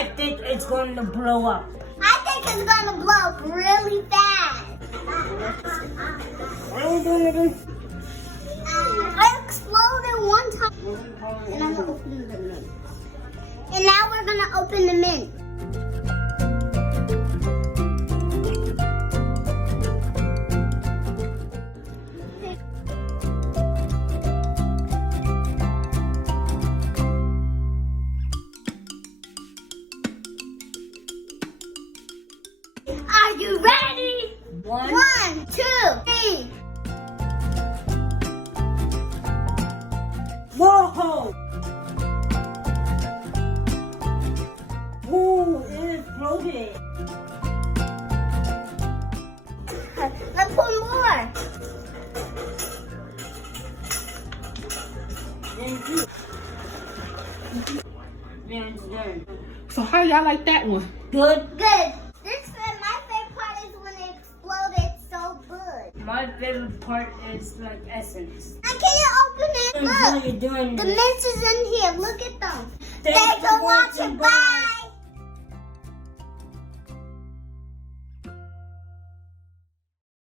I think it's going to blow up. I think it's gonna blow up really fast. What are we doing again? I exploded one time. And I'm gonna open the mint. And now we're gonna open the mint. Are you ready? One. 1, 2, 3. Whoa! Ooh, it exploded. Let's put more. So how y'all like that one? Good. Good. My favorite part is when it exploded so good. My favorite part is like essence. I can't open it. Until Look. you're doing The this. mints is in here. Look at them. Thanks Thanks for watching. Bye.